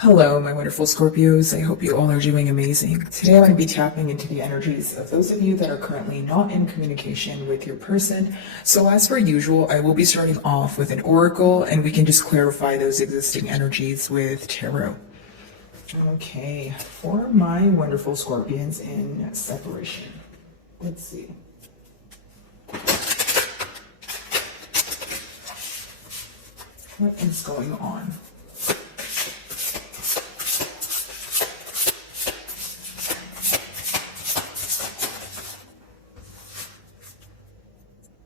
Hello, my wonderful Scorpios. I hope you all are doing amazing. Today I'm going to be tapping into the energies of those of you that are currently not in communication with your person. So as per usual, I will be starting off with an oracle and we can just clarify those existing energies with tarot. Okay, for my wonderful Scorpions in separation. Let's see. What is going on?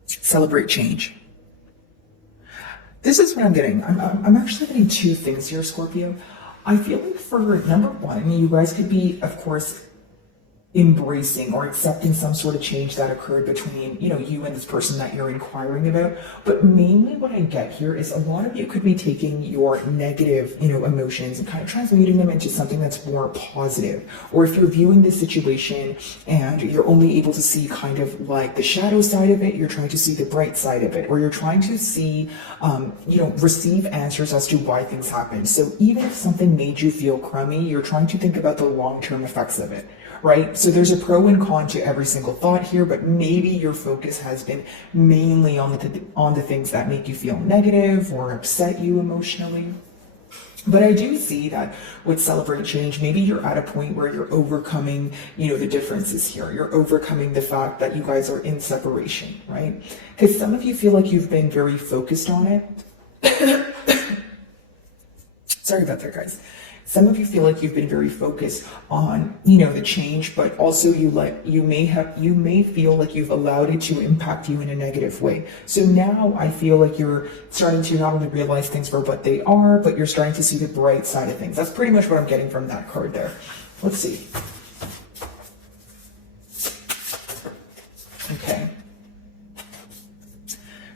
Celebrate change. This is what I'm getting. I'm actually getting two things here, Scorpio. I feel like for number one, you guys could be, of course, embracing or accepting some sort of change that occurred between, you and this person that you're inquiring about. But mainly what I get here is a lot of you could be taking your negative, emotions and kind of transmuting them into something that's more positive. Or if you're viewing this situation and you're only able to see kind of like the shadow side of it, you're trying to see the bright side of it, or you're trying to see, receive answers as to why things happen. So even if something made you feel crummy, you're trying to think about the long-term effects of it. Right? So there's a pro and con to every single thought here, but maybe your focus has been mainly on the things that make you feel negative or upset you emotionally. But I do see that with Celebrate Change, maybe you're at a point where you're overcoming, the differences here. You're overcoming the fact that you guys are in separation, right? Because some of you feel like you've been very focused on it. Sorry about that, guys. Some of you feel like you've been very focused on, the change, but also you may feel like you've allowed it to impact you in a negative way. So now I feel like you're starting to not only realize things for what they are, but you're starting to see the bright side of things. That's pretty much what I'm getting from that card there. Let's see. Okay.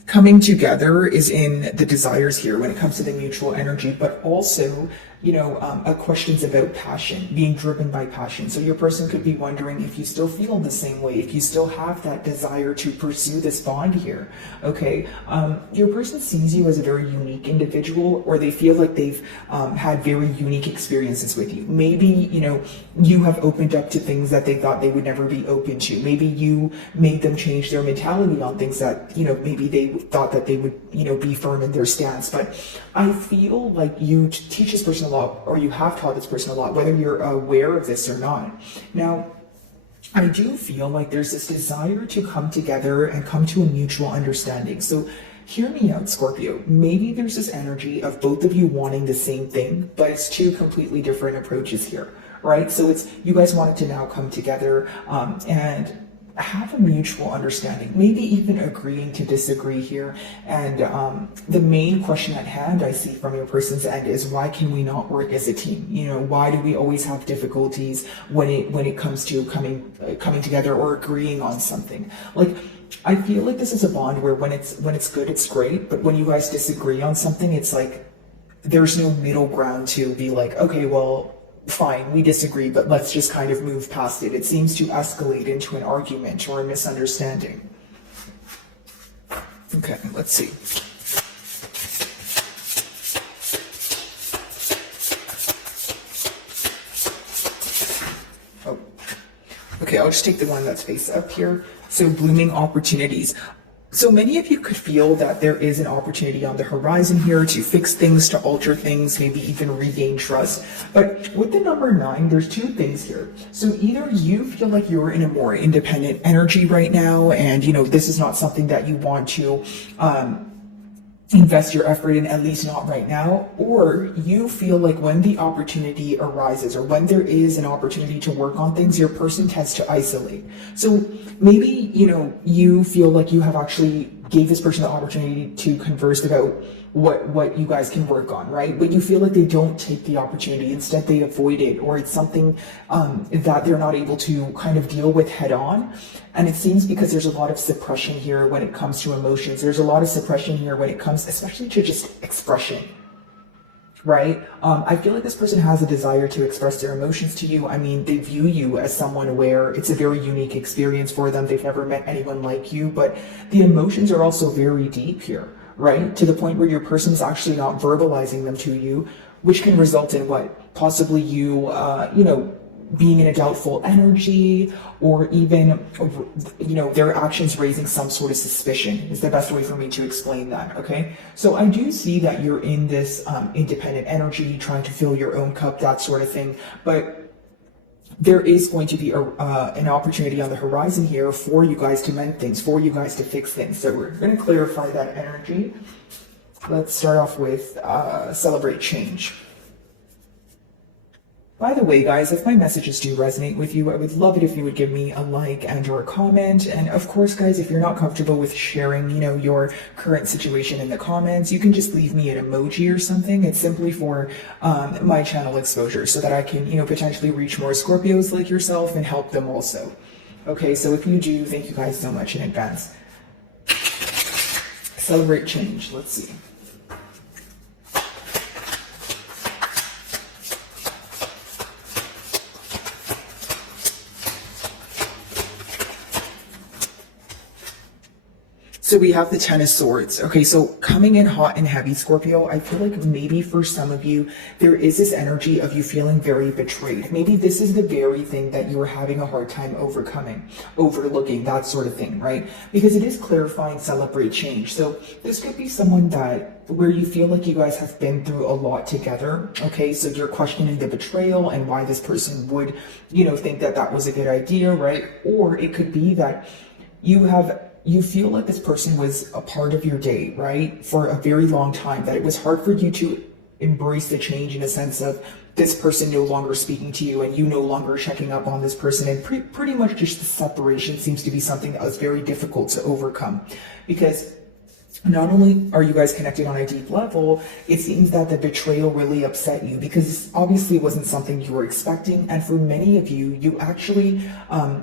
Coming together is in the desires here when it comes to the mutual energy, but also, questions about passion, being driven by passion. So your person could be wondering if you still feel the same way, if you still have that desire to pursue this bond here, okay? Your person sees you as a very unique individual, or they feel like they've had very unique experiences with you. Maybe, you have opened up to things that they thought they would never be open to. Maybe you made them change their mentality on things that, maybe they thought that they would, be firm in their stance. But I feel like you teach this person a lot, or you have taught this person a lot, whether you're aware of this or not. Now, I do feel like there's this desire to come together and come to a mutual understanding. So hear me out, Scorpio. Maybe there's this energy of both of you wanting the same thing, but it's two completely different approaches here, right? So it's you guys wanted to now come together and have a mutual understanding, maybe even agreeing to disagree here. And the main question at hand I see from your person's end is, why can we not work as a team? Why do we always have difficulties when it comes to coming together or agreeing on something? Like, I feel like this is a bond where when it's good, it's great, but when you guys disagree on something, it's like there's no middle ground to be like, okay, well, fine, we disagree, but let's just kind of move past it. It seems to escalate into an argument or a misunderstanding. Okay, let's see. Oh, okay, I'll just take the one that's face up here. So blooming opportunities. So many of you could feel that there is an opportunity on the horizon here to fix things, to alter things, maybe even regain trust. But with the number 9, there's two things here. So either you feel like you're in a more independent energy right now, and this is not something that you want to invest your effort in, at least not right now, or you feel like when the opportunity arises or when there is an opportunity to work on things, your person tends to isolate. So maybe, you feel like you have actually gave this person the opportunity to converse about what you guys can work on, right? But you feel like they don't take the opportunity. Instead, they avoid it, or it's something that they're not able to kind of deal with head on. And it seems because there's a lot of suppression here when it comes to emotions. There's a lot of suppression here when it comes, especially to just expression, right? I feel like this person has a desire to express their emotions to you. I mean, they view you as someone where it's a very unique experience for them. They've never met anyone like you, but the emotions are also very deep here, right? To the point where your person is actually not verbalizing them to you, which can result in what? Possibly you, being in a doubtful energy, or even, their actions raising some sort of suspicion is the best way for me to explain that, okay? So I do see that you're in this independent energy, trying to fill your own cup, that sort of thing, but there is going to be an opportunity on the horizon here for you guys to mend things, for you guys to fix things. So we're going to clarify that energy. Let's start off with celebrate change. By the way, guys, if my messages do resonate with you, I would love it if you would give me a like and or a comment. And of course, guys, if you're not comfortable with sharing, your current situation in the comments, you can just leave me an emoji or something. It's simply for my channel exposure so that I can, potentially reach more Scorpios like yourself and help them also. Okay, so if you do, thank you guys so much in advance. Celebrate change. Let's see. So we have the Ten of Swords. Okay, so coming in hot and heavy, Scorpio, I feel like maybe for some of you, there is this energy of you feeling very betrayed. Maybe this is the very thing that you were having a hard time overlooking, that sort of thing, right? Because it is clarifying, celebrate change. So this could be someone where you feel like you guys have been through a lot together, okay? So you're questioning the betrayal and why this person would, think that that was a good idea, right? Or it could be that you feel like this person was a part of your day, right? For a very long time, that it was hard for you to embrace the change in a sense of this person no longer speaking to you and you no longer checking up on this person. And pretty much just the separation seems to be something that was very difficult to overcome, because not only are you guys connected on a deep level, it seems that the betrayal really upset you, because obviously it wasn't something you were expecting. And for many of you, you actually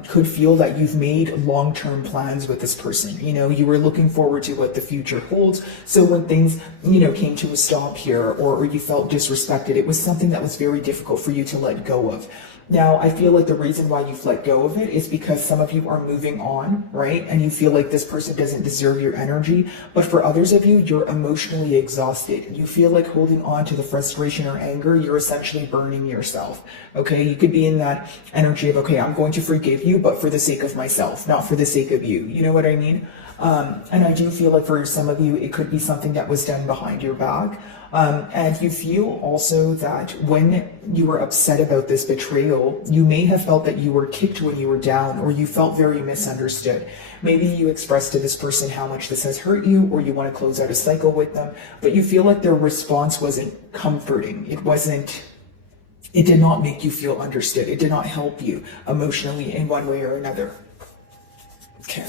could feel that you've made long-term plans with this person. You were looking forward to what the future holds. So when things, came to a stop here, or you felt disrespected, it was something that was very difficult for you to let go of. Now, I feel like the reason why you've let go of it is because some of you are moving on, right? And you feel like this person doesn't deserve your energy. But for others of you, you're emotionally exhausted. You feel like holding on to the frustration or anger, you're essentially burning yourself, okay? You could be in that energy of, okay, I'm going to forgive you, but for the sake of myself, not for the sake of you. You know what I mean? And I do feel like for some of you, it could be something that was done behind your back. And you feel also that when you were upset about this betrayal, you may have felt that you were kicked when you were down, or you felt very misunderstood. Maybe you expressed to this person how much this has hurt you, or you want to close out a cycle with them, but you feel like their response wasn't comforting. It did not make you feel understood. It did not help you emotionally in one way or another. Okay.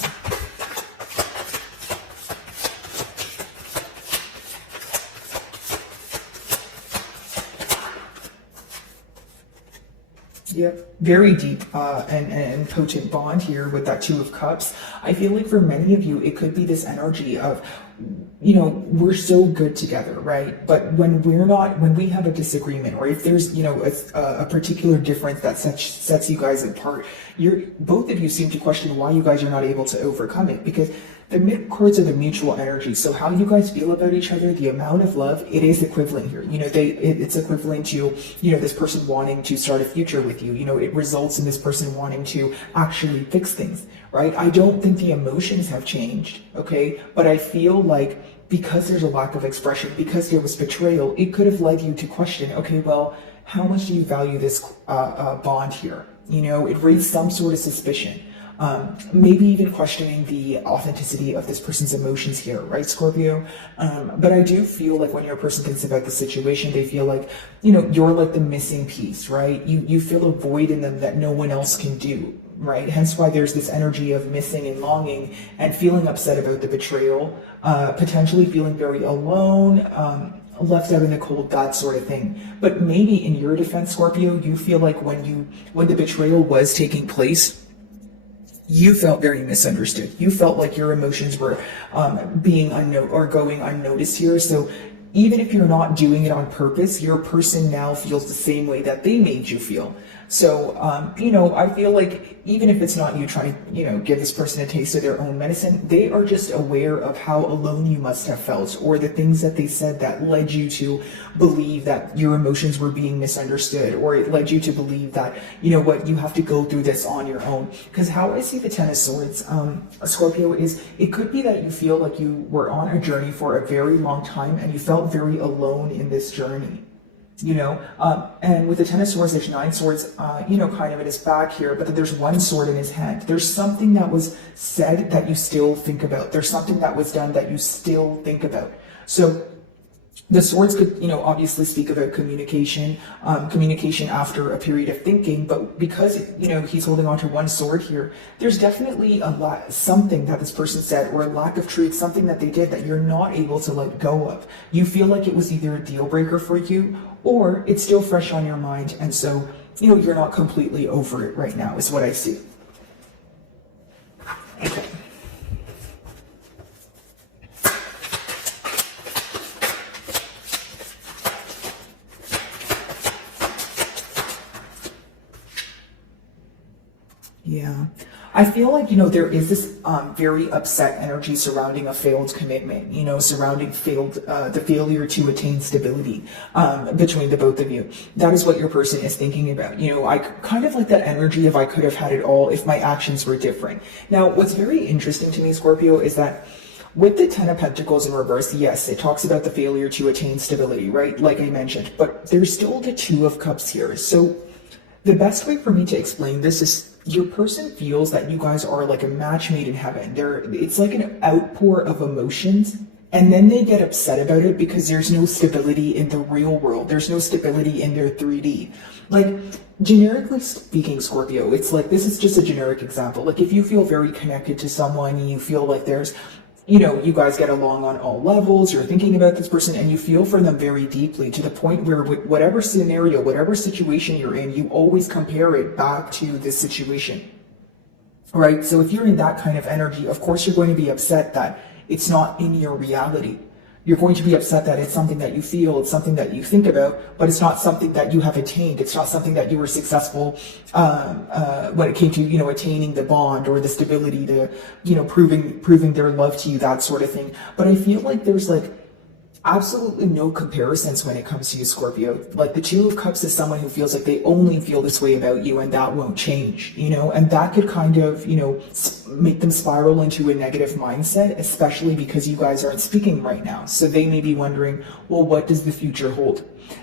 Yep, very deep and potent bond here with that Two of Cups. I feel like for many of you, it could be this energy of, we're so good together, right? But when we have a disagreement, or if there's, a particular difference that sets you guys apart, both of you seem to question why you guys are not able to overcome it, because the mid-chords are the mutual energy. So how you guys feel about each other, the amount of love, it is equivalent here. It's equivalent to, this person wanting to start a future with you. It results in this person wanting to actually fix things, right? I don't think the emotions have changed, okay? But I feel like because there's a lack of expression, because there was betrayal, it could have led you to question, okay, well, how much do you value this bond here? It raised some sort of suspicion. Maybe even questioning the authenticity of this person's emotions here, right, Scorpio? But I do feel like when your person thinks about the situation, they feel like, you're like the missing piece, right? You feel a void in them that no one else can do, right? Hence why there's this energy of missing and longing and feeling upset about the betrayal, potentially feeling very alone, left out in the cold, that sort of thing. But maybe in your defense, Scorpio, you feel like when the betrayal was taking place, you felt very misunderstood. You felt like your emotions were going unnoticed here. So even if you're not doing it on purpose, your person now feels the same way that they made you feel. So, I feel like even if it's not you trying to, give this person a taste of their own medicine, they are just aware of how alone you must have felt, or the things that they said that led you to believe that your emotions were being misunderstood, or it led you to believe that, you have to go through this on your own. Because how I see the Ten of Swords, Scorpio, is it could be that you feel like you were on a journey for a very long time and you felt very alone in this journey. And with the Ten of Swords, there's 9 swords, kind of in his back here, but then there's 1 sword in his hand. There's something that was said that you still think about. There's something that was done that you still think about. So the swords could, obviously speak about communication after a period of thinking, but because, he's holding on to 1 sword here, there's definitely something that this person said, or a lack of truth, something that they did that you're not able to let go of. You feel like it was either a deal breaker for you, or it's still fresh on your mind, and so, you're not completely over it right now, is what I see. Okay. Yeah. I feel like, there is this very upset energy surrounding a failed commitment, surrounding the failure to attain stability between the both of you. That is what your person is thinking about. I kind of like that energy of I could have had it all if my actions were different. Now, what's very interesting to me, Scorpio, is that with the Ten of Pentacles in reverse, yes, it talks about the failure to attain stability, right? Like I mentioned, but there's still the Two of Cups here. So the best way for me to explain this is your person feels that you guys are like a match made in heaven. It's like an outpour of emotions, and then they get upset about it because there's no stability in the real world. There's no stability in their 3D. Like, generically speaking, Scorpio, it's like, this is just a generic example. Like, if you feel very connected to someone and you feel like there's, you guys get along on all levels, you're thinking about this person and you feel for them very deeply, to the point where with whatever scenario, whatever situation you're in, you always compare it back to this situation, right? So if you're in that kind of energy, of course you're going to be upset that it's not in your reality. You're going to be upset that it's something that you feel, it's something that you think about, but it's not something that you have attained. It's not something that you were successful when it came to, attaining the bond or the stability to, proving their love to you, that sort of thing. But I feel like there's absolutely no comparisons when it comes to you, Scorpio. Like, the Two of Cups is someone who feels like they only feel this way about you and that won't change, and that could kind of, make them spiral into a negative mindset, especially because you guys aren't speaking right now. So they may be wondering, well, what does the future hold?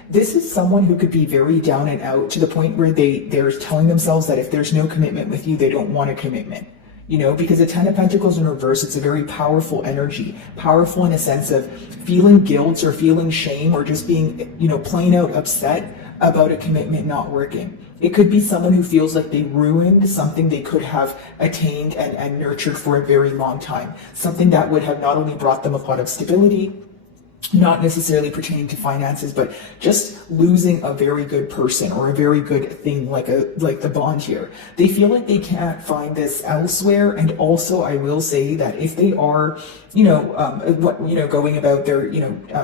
This is someone who could be very down and out, to the point where they're telling themselves that if there's no commitment with you, they don't want a commitment. Because the Ten of Pentacles in reverse, it's a very powerful energy, powerful in a sense of feeling guilt or feeling shame, or just being, plain out upset about a commitment not working. It could be someone who feels like they ruined something they could have attained and nurtured for a very long time. Something that would have not only brought them a lot of stability, not necessarily pertaining to finances, but just losing a very good person or a very good thing, like the bond here. They feel like they can't find this elsewhere. And also, I will say that if they are, going about their,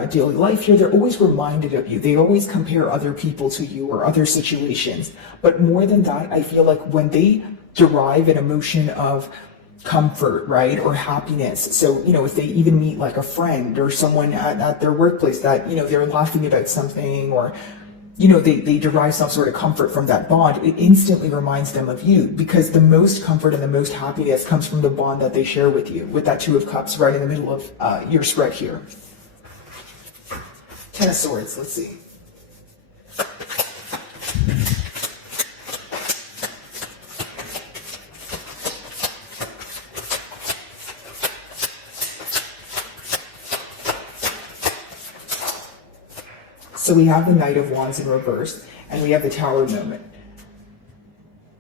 daily life here, they're always reminded of you. They always compare other people to you or other situations. But more than that, I feel like when they derive an emotion of comfort, right, or happiness. So, if they even meet like a friend or someone at their workplace that, they're laughing about something, or, they derive some sort of comfort from that bond, it instantly reminds them of you, because the most comfort and the most happiness comes from the bond that they share with you, with that Two of Cups right in the middle of your spread here. Ten of Swords, let's see. So we have the Knight of Wands in reverse, and we have the Tower moment.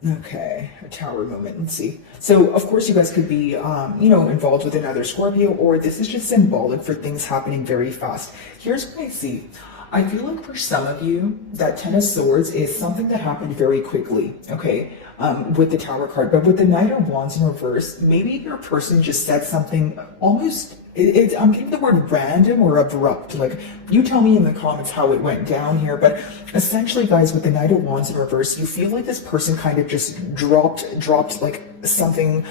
Okay, a Tower moment, let's see. So, of course, you guys could be, involved with another Scorpio, or this is just symbolic for things happening very fast. Here's what I see. I feel like for some of you, that Ten of Swords is something that happened very quickly, okay, with the Tower card. But with the Knight of Wands in reverse, maybe your person just said something almost I'm getting the word random or abrupt. Like, you tell me in the comments how it went down here, but essentially, guys, with the Knight of Wands in reverse, you feel like this person kind of just dropped like something,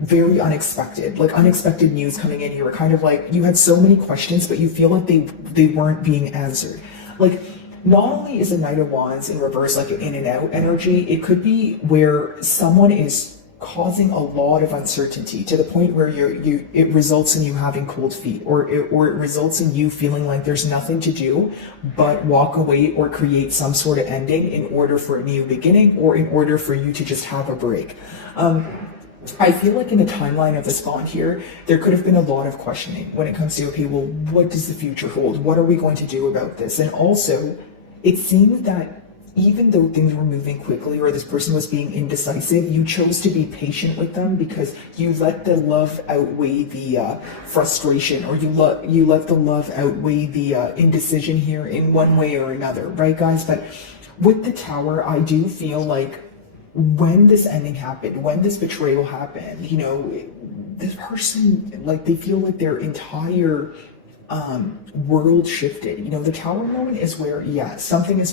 very unexpected, like unexpected news coming in. You were kind of like, you had so many questions, but you feel like they weren't being answered. Like, not only is the Knight of Wands in reverse like an in and out energy, it could be where someone is causing a lot of uncertainty to the point where it results in you having cold feet, or it results in you feeling like there's nothing to do but walk away or create some sort of ending in order for a new beginning, or in order for you to just have a break. I feel like in the timeline of this bond here, there could have been a lot of questioning when it comes to, okay, well, what does the future hold? What are we going to do about this? And also, it seemed that even though things were moving quickly, or this person was being indecisive, you chose to be patient with them because you let the love outweigh the frustration, or you let the love outweigh the indecision here in one way or another, right, guys? But with the Tower, I do feel like when this ending happened, when this betrayal happened, this person, like, they feel like their entire world shifted. The Tower moment is where, something is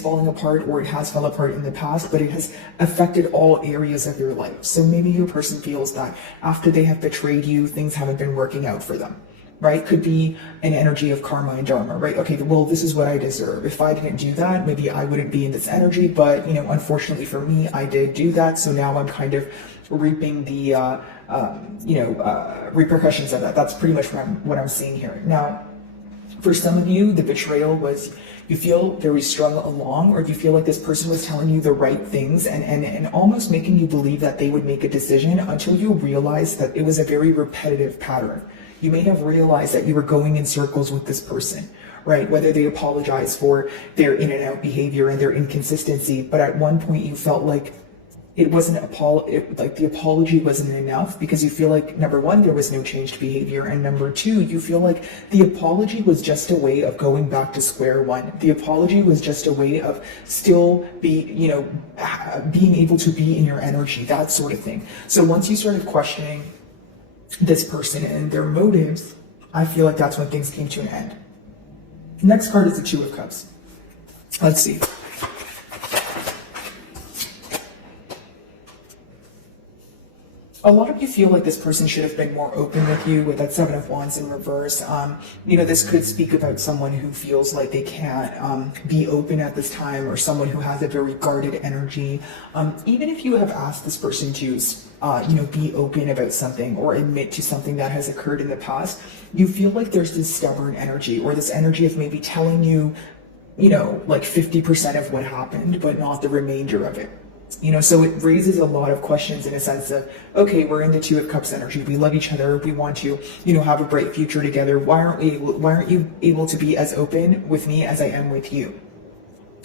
falling apart, or it has fell apart in the past, but it has affected all areas of your life. So maybe your person feels that after they have betrayed you, things haven't been working out for them, right? Could be an energy of karma and dharma, right? Okay, well, this is what I deserve. If I didn't do that, maybe I wouldn't be in this energy, but, unfortunately for me, I did do that, so now I'm kind of reaping the repercussions of that. That's pretty much what I'm seeing here. Now, for some of you, the betrayal was, you feel very strung along, or you feel like this person was telling you the right things and almost making you believe that they would make a decision, until you realize that it was a very repetitive pattern. You may have realized that you were going in circles with this person, right? Whether they apologize for their in and out behavior and their inconsistency, but at one point you felt like it wasn't like the apology wasn't enough, because you feel like, number one, there was no changed behavior, and number two, you feel like the apology was just a way of going back to square one. The apology was just a way of still being able to be in your energy, that sort of thing. So once you started questioning this person and their motives, I feel like that's when things came to an end. Next card is the Two of Cups. Let's see. A lot of you feel like this person should have been more open with you with that Seven of Wands in reverse. This could speak about someone who feels like they can't be open at this time, or someone who has a very guarded energy. Even if you have asked this person to, be open about something or admit to something that has occurred in the past, you feel like there's this stubborn energy, or this energy of maybe telling you, like 50% of what happened, but not the remainder of it. So it raises a lot of questions in a sense of, okay, we're in the Two of Cups energy. We love each other. We want to, have a bright future together. Why aren't you able to be as open with me as I am with you?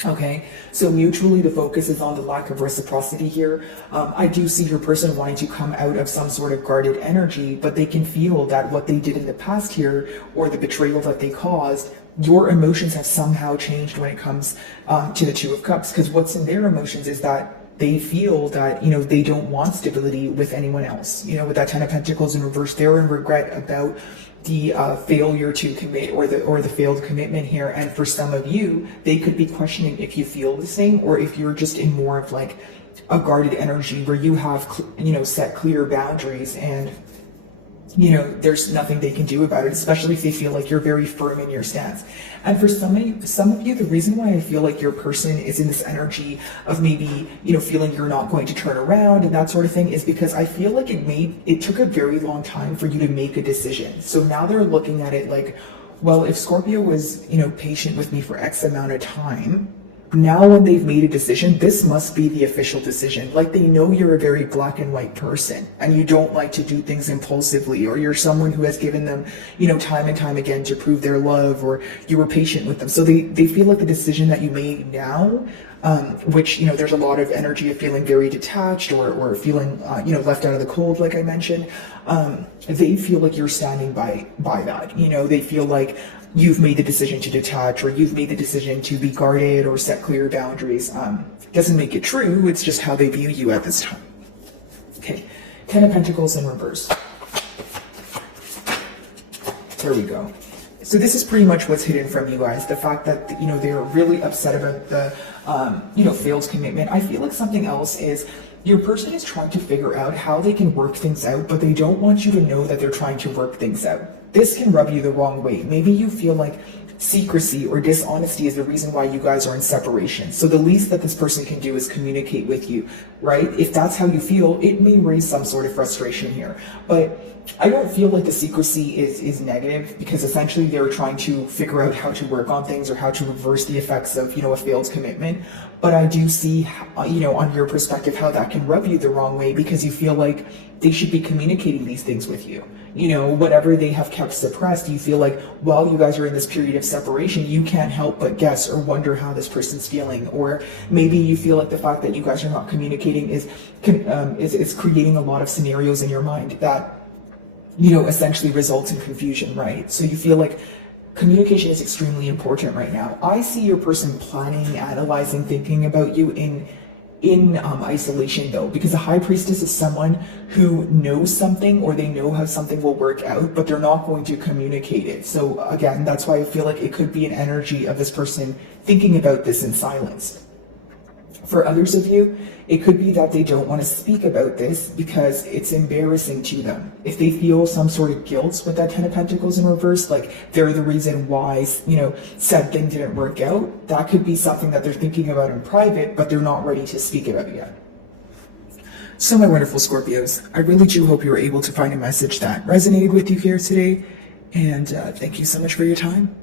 Okay, so mutually the focus is on the lack of reciprocity here. I do see your person wanting to come out of some sort of guarded energy, but they can feel that what they did in the past here, or the betrayal that they caused, your emotions have somehow changed when it comes to the Two of Cups, because what's in their emotions is that they feel that, they don't want stability with anyone else. With that Ten of Pentacles in reverse, they're in regret about the failure to commit, or the failed commitment here. And for some of you, they could be questioning if you feel the same, or if you're just in more of like a guarded energy where you have, set clear boundaries, and there's nothing they can do about it, especially if they feel like you're very firm in your stance. And for some of you, the reason why I feel like your person is in this energy of maybe, feeling you're not going to turn around and that sort of thing, is because I feel like it took a very long time for you to make a decision. So now they're looking at it like, well, if Scorpio was, patient with me for X amount of time, now when they've made a decision, this must be the official decision. Like, they know you're a very black and white person, and you don't like to do things impulsively, or you're someone who has given them, time and time again to prove their love, or you were patient with them. So they feel like the decision that you made now, which, there's a lot of energy of feeling very detached, or feeling, left out of the cold, like I mentioned. They feel like you're standing by that. They feel like you've made the decision to detach, or you've made the decision to be guarded or set clear boundaries. Doesn't make it true, it's just how they view you at this time. Okay, Ten of Pentacles in reverse. There we go. So this is pretty much what's hidden from you guys. The fact that, you know, they're really upset about the, you know, failed commitment. I feel like something else is your person is trying to figure out how they can work things out, but they don't want you to know that they're trying to work things out. This can rub you the wrong way. Maybe you feel like secrecy or dishonesty is the reason why you guys are in separation. So the least that this person can do is communicate with you, right? If that's how you feel, it may raise some sort of frustration here. But I don't feel like the secrecy is negative, because essentially they're trying to figure out how to work on things or how to reverse the effects of, you know, a failed commitment. But I do see, you know, on your perspective, how that can rub you the wrong way, because you feel like they should be communicating these things with you. You know, whatever they have kept suppressed, you feel like while you guys are in this period of separation, you can't help but guess or wonder how this person's feeling. Or maybe you feel like the fact that you guys are not communicating is creating a lot of scenarios in your mind that, you know, essentially results in confusion, right? So you feel like communication is extremely important right now. I see your person planning, analyzing, thinking about you in isolation though, because the High Priestess is someone who knows something, or they know how something will work out, but they're not going to communicate it. So again, that's why I feel like it could be an energy of this person thinking about this in silence. For others of you, it could be that they don't want to speak about this because it's embarrassing to them. If they feel some sort of guilt with that Ten of Pentacles in reverse, like they're the reason why, you know, said thing didn't work out, that could be something that they're thinking about in private, but they're not ready to speak about it yet. So my wonderful Scorpios, I really do hope you were able to find a message that resonated with you here today. And thank you so much for your time.